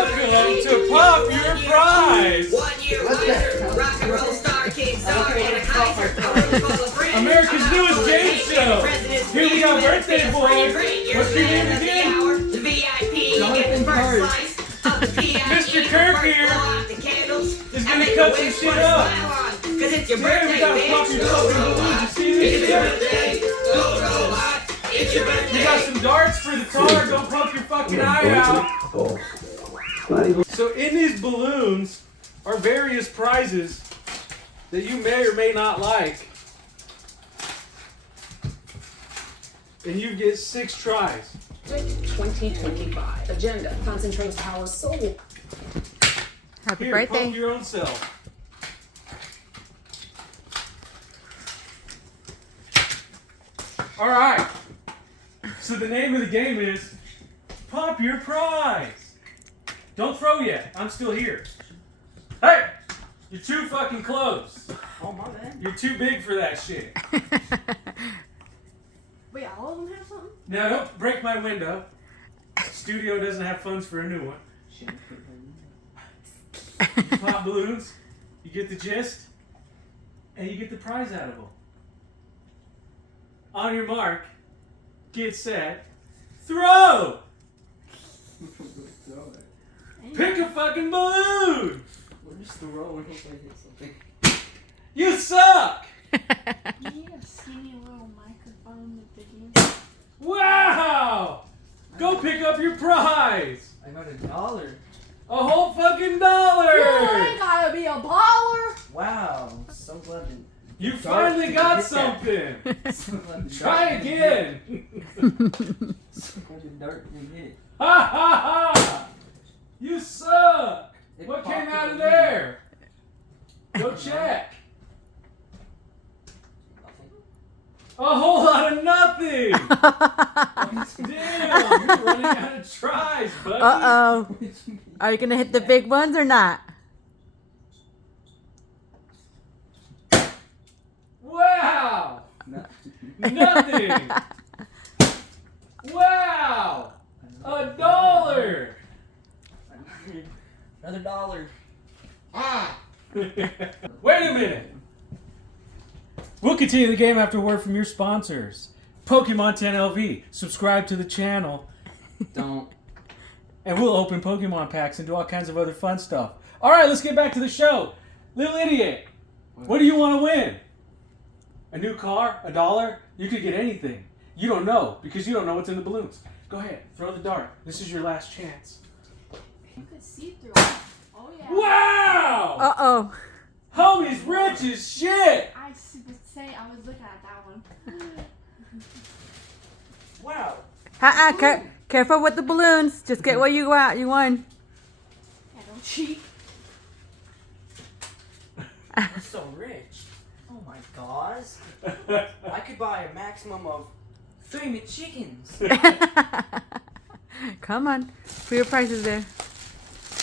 Welcome to Pop Your Prize! 1 year later, rock and roll star, king star, and a Kaiser, a room full of friends. America's newest game show! Here we got birthday boy! What's your name again? The VIP gets first slice of the Mr. Kirk here is gonna cut some shit up. Cause it's your Man, we birthday, gotta pop your fucking balloons. You see this shit? It's your birthday. We got some darts for the car. Don't poke your fucking eye out. So in these balloons are various prizes that you may or may not like. And you get 6 tries. 2025 agenda concentrates power solely. Happy Here, birthday. poke your own self. Alright. So the name of the game is Pop Your Prize. Don't throw yet. I'm still here. Hey! You're too fucking close. Oh, my bad. You're too big for that shit. Wait, all of them have something? Now don't break my window. Studio doesn't have funds for a new one. You pop balloons, you get the gist, and you get the prize out of them. On your mark, get set, throw! Pick a fucking balloon! We're just throwing. Hope I hit something. You suck! You need a skinny little microphone with the Wow! Go pick up your prize! I got $1. A whole fucking dollar! You ain't gotta be a baller. Wow. So glad to. You finally got something! So glad to Try again! So glad the dart didn't hit it. Ha ha ha! You suck! It What popped came it out of in. there? Go check! Nothing. A whole lot of nothing! Damn, you're running out of tries, buddy. Uh-oh. Are you going to hit the big ones or not? Wow! Nothing! Wow! $1! Another $1. Wait a minute! We'll continue the game after a word from your sponsors. Pokemon 10 LV. Subscribe to the channel, Don't. and we'll open Pokemon packs and do all kinds of other fun stuff. Alright, let's get back to the show. Little idiot, what do you want to win? A new car? $1? You could get anything. You don't know, because you don't know what's in the balloons. Go ahead, throw the dart. This is your last chance. You could see through it. Oh yeah. Wow! Uh-oh. Homie's rich as shit! I would say I was looking at that one. Wow. Careful with the balloons. Just get what you want. You won. Yeah, don't cheat. I'm so rich. Oh my gosh. I could buy a maximum of 3 McChickens. Come on. Put your prices there.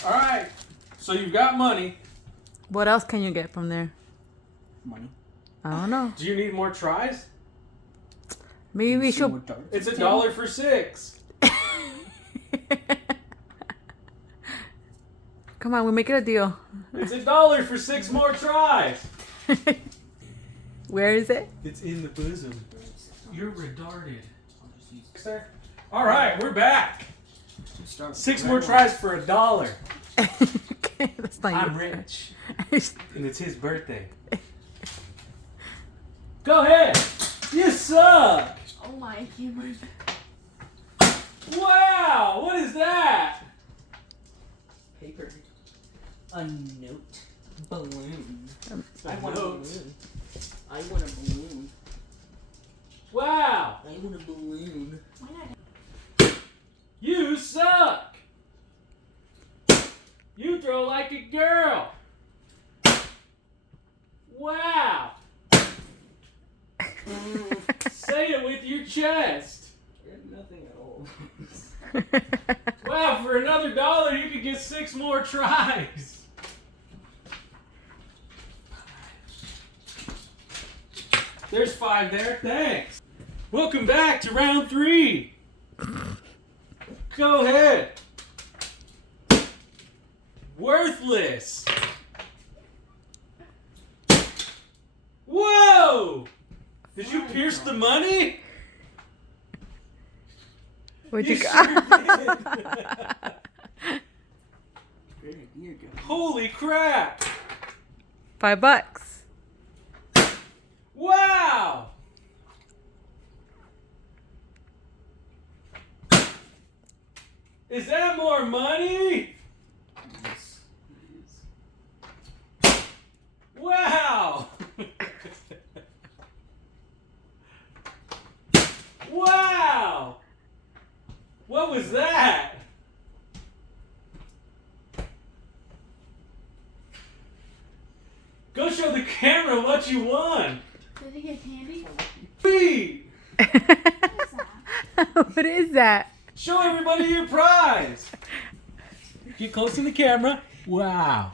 Alright, so you've got money. What else can you get from there? Money. I don't know. Do you need more tries? Maybe we Some more should... darts. It's $1 for 6. Come on, we'll make it a deal. It's $1 for 6 more tries. Where is it? It's in the bosom. You're retarded. I'll just use Sir? Alright, we're back. start with 6 the more red tries for $1. Okay, that's not I'm you. rich. And it's his birthday. Go ahead. You suck. Oh my god. Wow, what is that? paper. A note. Balloon. A I want a note. balloon. I want a balloon. Wow, I want a balloon. Why not? you suck. You throw like a girl. Wow. Say it with your chest. Nothing at all. Wow, for another $1, you could get 6 more tries. There's 5 there. Thanks. Welcome back to round 3. Go ahead. Worthless. Whoa! Did you pierce the money? Where'd You you go? sure did. Great idea, guys. Holy crap! $5. Wow! Is that more money? Yes, it is. Wow! Wow! What was that? Go show the camera what you won. Did he get candy? Sweet! What is that? Show everybody your prize. Get close to the camera. Wow.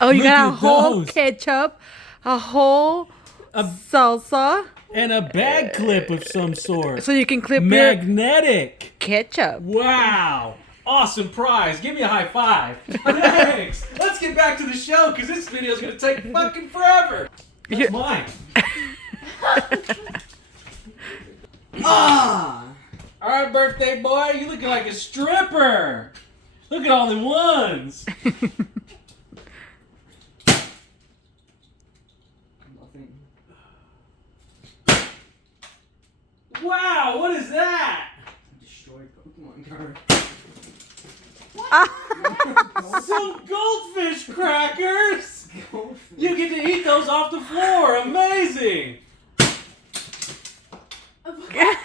Oh, you Look got a at whole those. ketchup, a whole A- salsa, And a bag clip of some sort. so you can clip your Magnetic. ketchup. Wow. Awesome prize. Give me a high five. Thanks. Let's get back to the show because this video is going to take fucking forever. That's You- mine. Ah! All right, birthday boy. You looking like a stripper. Look at all the ones. Nothing. Wow. What is that? Destroyed Pokemon card. Some goldfish crackers. Goldfish. You get to eat those off the floor. Amazing. Heck?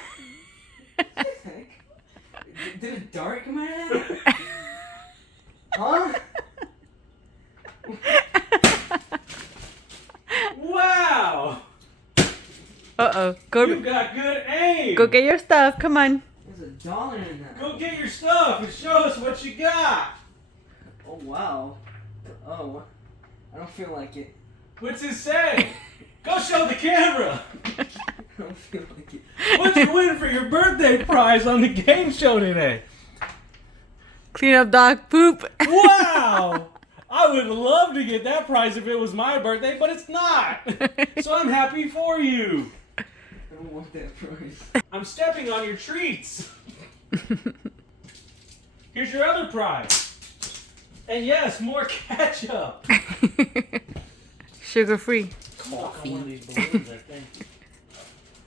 Did a dart come out of that? Huh? Wow. Uh-oh. You got good aim. Go get your stuff. Come on. There's $1 in that. Go get your stuff and show us what you got. Oh, wow. Oh, I don't feel like it. What's it say? Go show the camera. I don't feel like it. What'd you win for your birthday prize on the game show today? Clean up dog poop. Wow! I would love to get that prize if it was my birthday, but it's not. So I'm happy for you. I don't want that prize. I'm stepping on your treats. Here's your other prize. And yes, more ketchup. Sugar free. Coffee. One of these balloons, I think.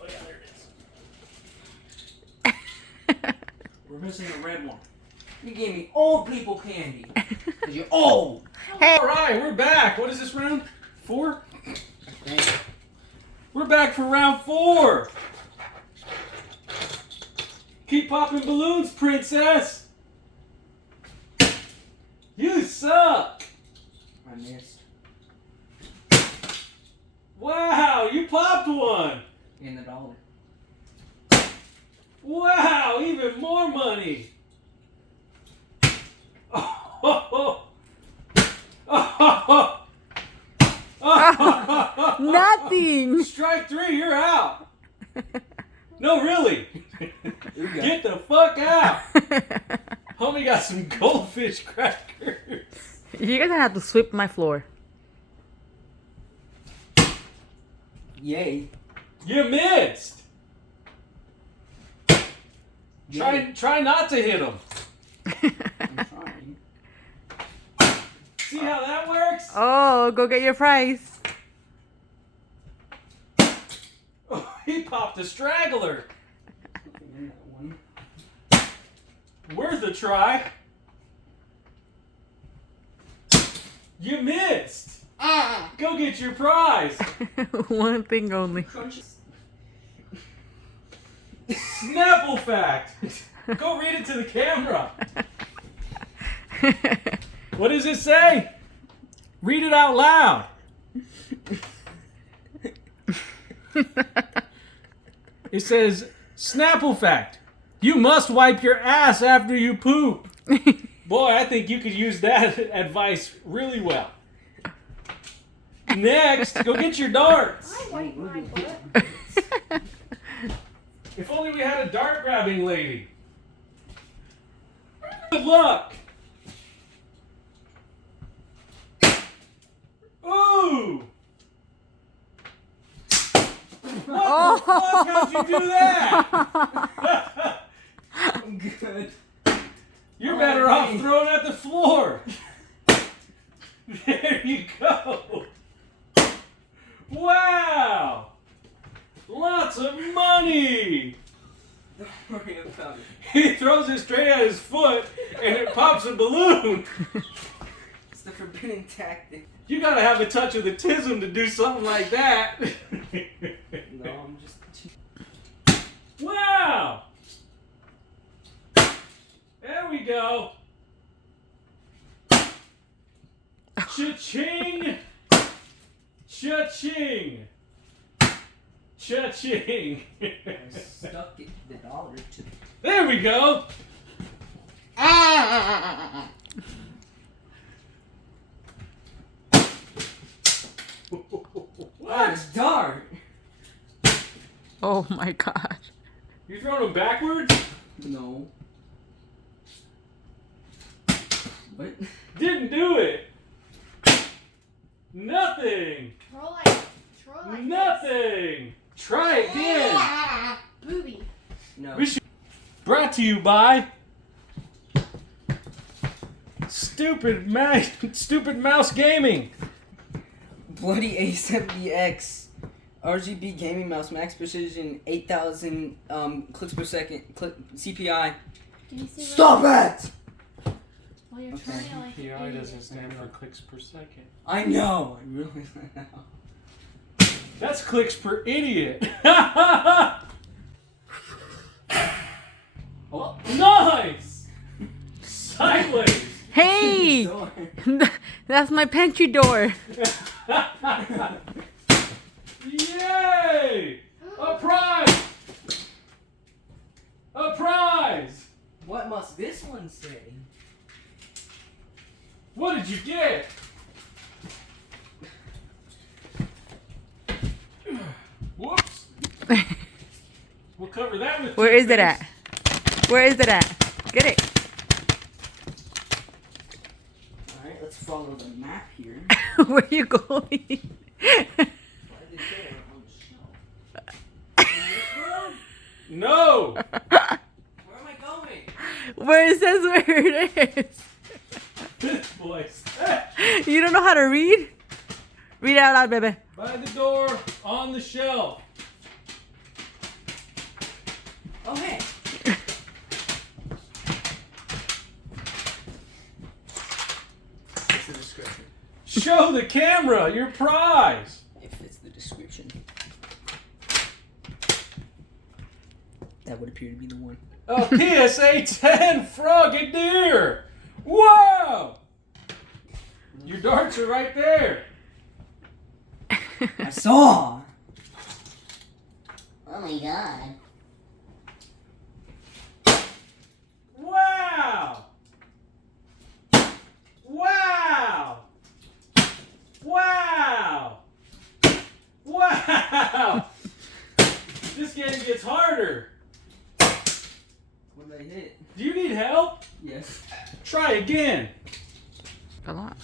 Oh yeah, there it is. We're missing the red one. You gave me old people candy. Cause you're old. Hey. All right, we're back. What is this round? 4? We're back for round 4. Keep popping balloons, princess. You suck. I missed. Wow, you popped one. In the $1. Wow, even more money. Oh, Nothing. Strike 3, you're out. No, really. You got Get the fuck out. Homie got some goldfish crackers. You're gonna have to sweep my floor. Yay. You missed. Try not to hit him. I'm trying. See how that works? Oh, go get your prize. Oh, he popped a straggler. Nothing in that one. Worth a try. You missed. Go get your prize. One thing only. Crunches. Snapple fact. Go read it to the camera. What does it say? Read it out loud. It says, Snapple fact. You must wipe your ass after you poop. Boy, I think you could use that advice really well. Next, go get your darts. I wipe my butt. If only we had a dart grabbing lady. Good luck. What the fuck? How'd you do that? I'm good. You're better off throwing at the floor. There you go. Wow. Lots of money. Don't worry about it. He throws it straight at his foot and it pops a balloon. It's the forbidden tactic. You gotta have a touch of the tism to do something like that. No, I'm just. Wow. There we go. Cha-ching. Cha-ching. Cha-ching. I stuck it, the dollar to. There we go. Oh, What? it's dark. Oh my gosh. You throwing them backwards? No. What? Didn't do it. Nothing. Throw like Nothing. Try again. this. Booby. No. We should. Brought to you by Stupid Mouse Gaming. Bloody A70X RGB gaming mouse, max precision, 8,000 clicks per second, CPI. Can you see Stop it! Well, you're Okay. trying to like PI an doesn't idiot. stand for clicks per second. I know. I really know. That's clicks per idiot. Oh. Nice. Sideways. Hey! Door. That's my pantry door. Yay! A prize! A prize! What must this one say? What did you get? Whoops. We'll cover that with Where is it toothpaste. at? Where is it at? Get it. Alright, let's follow the map here. Where are you going? Why did they say it on the shelf? No! Where am I going? Where it says where it is. This place. You don't know how to read? Read it out loud, baby. By the door, on the shelf. Oh, hey. What's the description? Show the camera your prize. If it's the description. That would appear to be the one. A PSA 10 Frogadier. Wow! Your darts are right there. I saw! Oh my god. Wow! Wow! Wow! Wow! This game gets harder. What did I hit? Do you need help? Yes. Try again. A lot.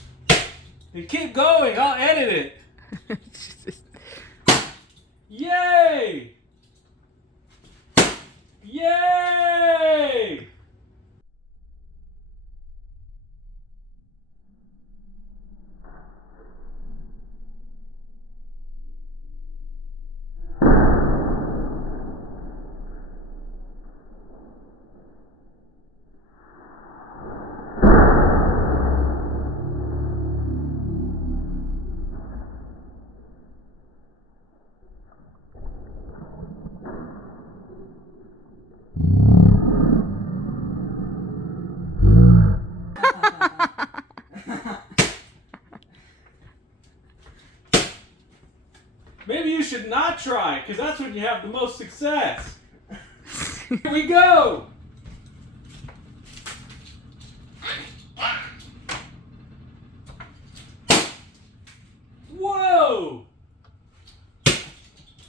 And keep going. I'll edit it. Yay! Yay! Maybe you should not try, because that's when you have the most success. Here we go! Whoa!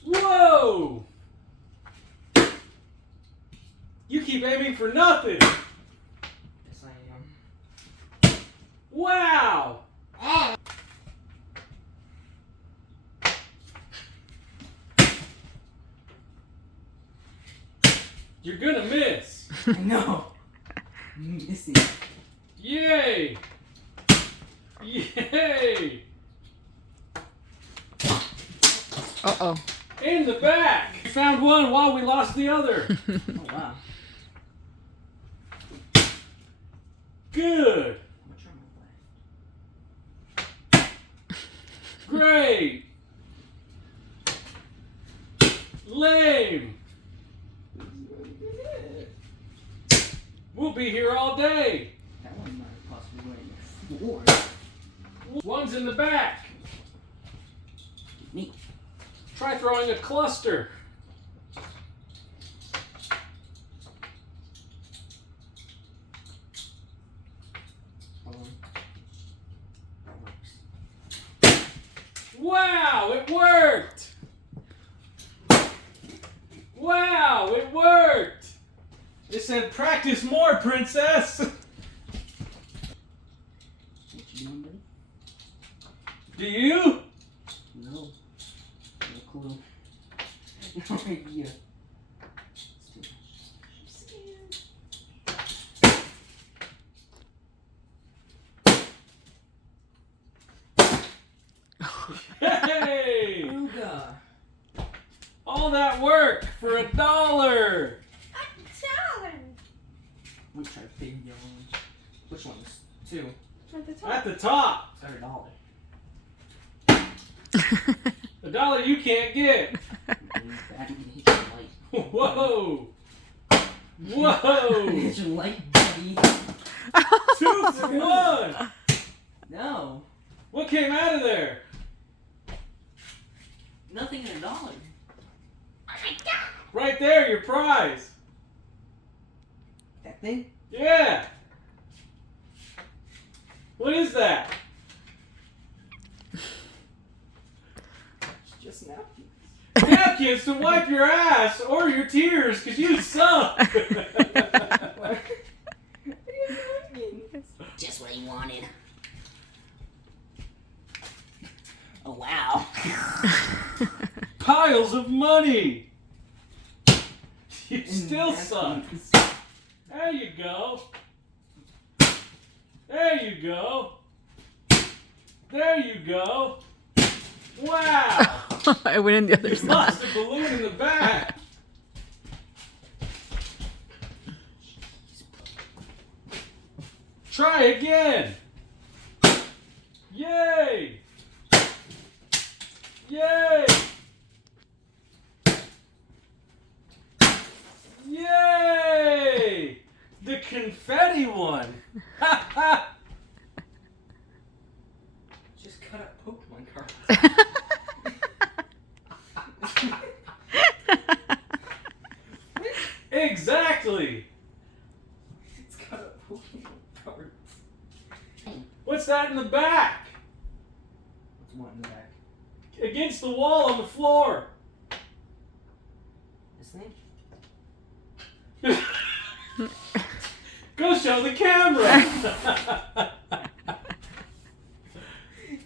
Whoa! You keep aiming for nothing! Yes, I am. Wow! You're gonna miss. No. I'm missing. Yay! Yay! Uh-oh. In the back! We found one while we lost the other. Oh wow. Good! How much are my Great! Lame! We'll be here all day. That one might have possibly went in the floor. One's in the back. Me. Try throwing a cluster. Hold on. That works. Wow, it worked! Wow, it worked! It said practice more, princess! What you doing, buddy? Do you? No. No clue. No idea. It's too Hey! Ooga. All that work for $1! $1. Let me try the big yellow one. Which one? Two. At the top. At the top! It's got $1. $1 you can't get! Bad, you can hit your light. Whoa! Hit Whoa! your light, buddy. 2 for 1! No. What came out of there? Nothing in $1. Right there, your prize! That thing? Yeah! What is that? It's just napkins. Napkins to wipe your ass or your tears, because you suck! Just what he wanted. Oh wow. Piles of money! You still suck! There you go! There you go! There you go! Wow! I went in the other You side. lost a balloon in the back! Try again! Yay! Yay! Yay! The confetti one! Ha ha! Just cut up Pokemon cards. Exactly! It's cut up Pokemon cards. What's that in the back? What's one in the back? Against the wall on the floor. This thing? Go show the camera.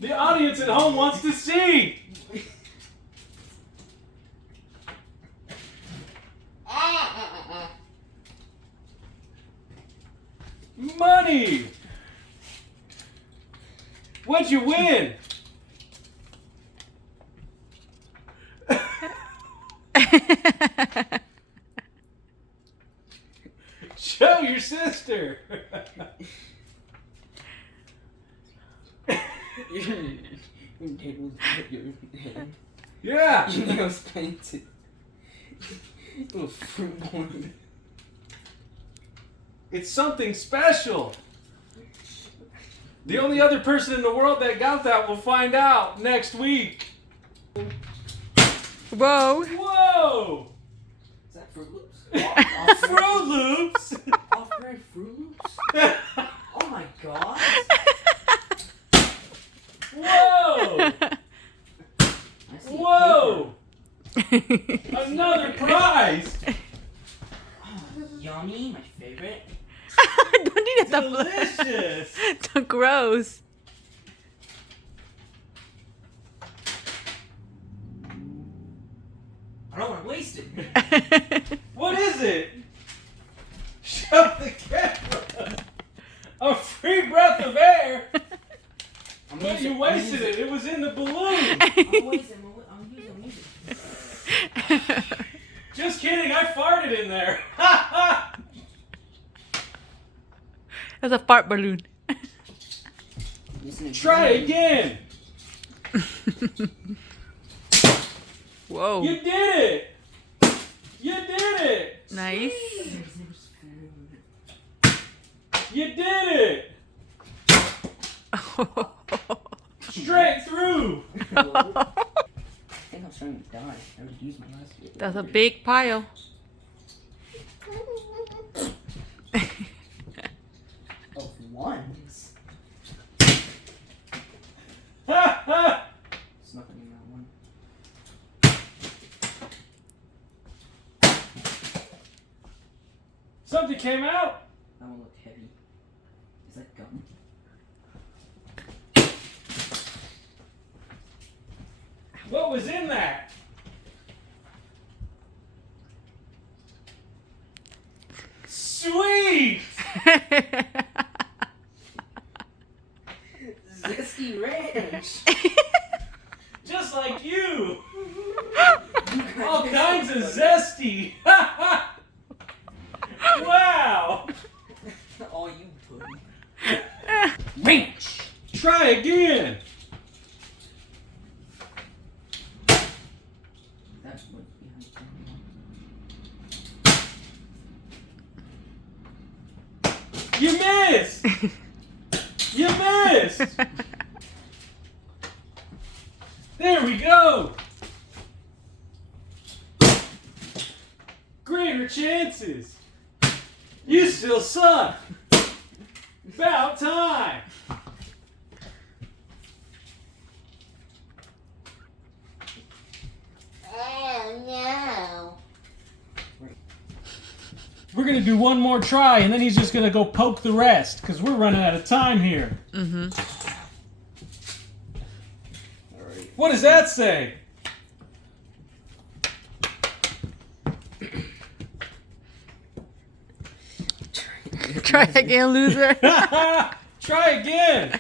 The audience at home wants to see. Money. What'd you win? Show your sister. Your dad was at your hand. Yeah. Your nails painted. Little fruit one. It's something special. The only other person in the world that got that will find out next week. Whoa. Whoa! Is that Fruit Loops? Fruit Loops! Off-brand Fruit Loops? Oh my god. Whoa! I see Whoa! Another prize! paper. Yummy, my favorite. Don't eat it. Delicious! Gross. I don't want to waste it. What is it? free breath of air. I'm But you wasted it. It was in the balloon. I'm using. Just kidding. I farted in there. That's a fart balloon. Try again. Whoa. You did it. You did it. Nice. You did it. Straight through. I think I'm starting to die. I already used my last one. That's a big pile. Of ones. It's nothing in that one. Something came out. That one looked heavy. Is that gum? What was in that? Sweet. Zesty Ranch. Just like you. All kinds of zesty. Wow. All you pudding. Ranch. Try again. That's what's behind the You missed. You missed. There we go. Greater chances. You still suck. About time. Oh no. We're gonna do one more try, and then he's just gonna go poke the rest, because we're running out of time here. Mm-hmm. Alright. What does that say? Try again, loser. Try again.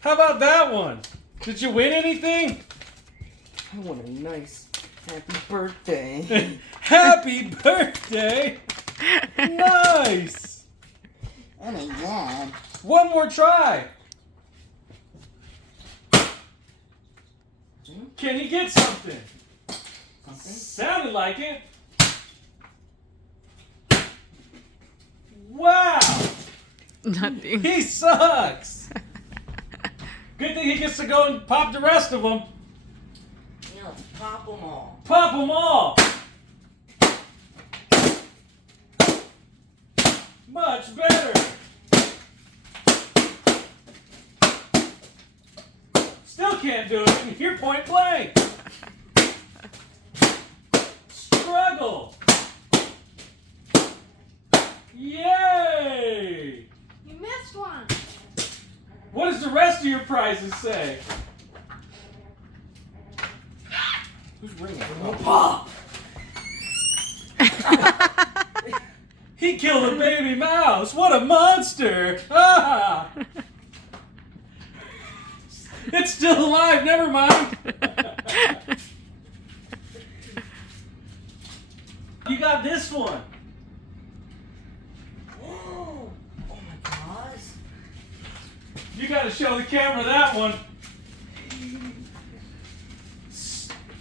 How about that one? Did you win anything? I want a nice happy birthday. Happy birthday! Nice! Oh my god. One more try. Can he get something? Something? Sounded like it. Wow! Nothing. He sucks! Good thing he gets to go and pop the rest of them. Yeah, let's pop them all. Pop them all! Much better! Still can't do it. You're point blank. Struggle. Yay! You missed one. What does the rest of your prizes say? Who's ringing? Pop! He killed a baby mouse. What a monster! Ah! It's still alive. Never mind. You got this one. Oh my god. You got to show the camera that one.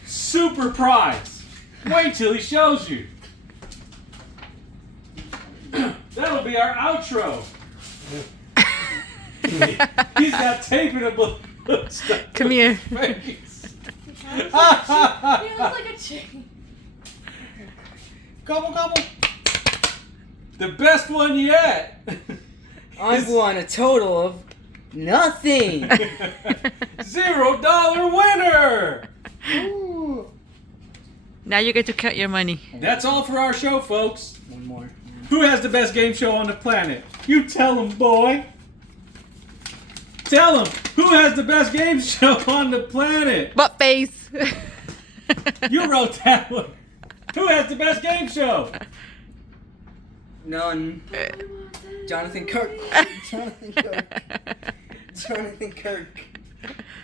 Super prize. Wait till he shows you. That'll be our outro. He's got tape in a balloon stuck Come to here. his face. He looks like a chicken. Gobble, gobble. The best one yet. I've won a total of nothing. $0 winner. Now you get to count your money. That's all for our show, folks. One more. Who has the best game show on the planet? You tell him, boy. Tell him. Who has the best game show on the planet? Butt face. You wrote that one. Who has the best game show? None. I want this. Jonathan Kirk. Jonathan Kirk. Jonathan Kirk.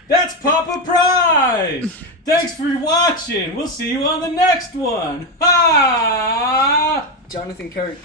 That's Papa Prize! Thanks for watching. We'll see you on the next one. Ha! Jonathan Kirk.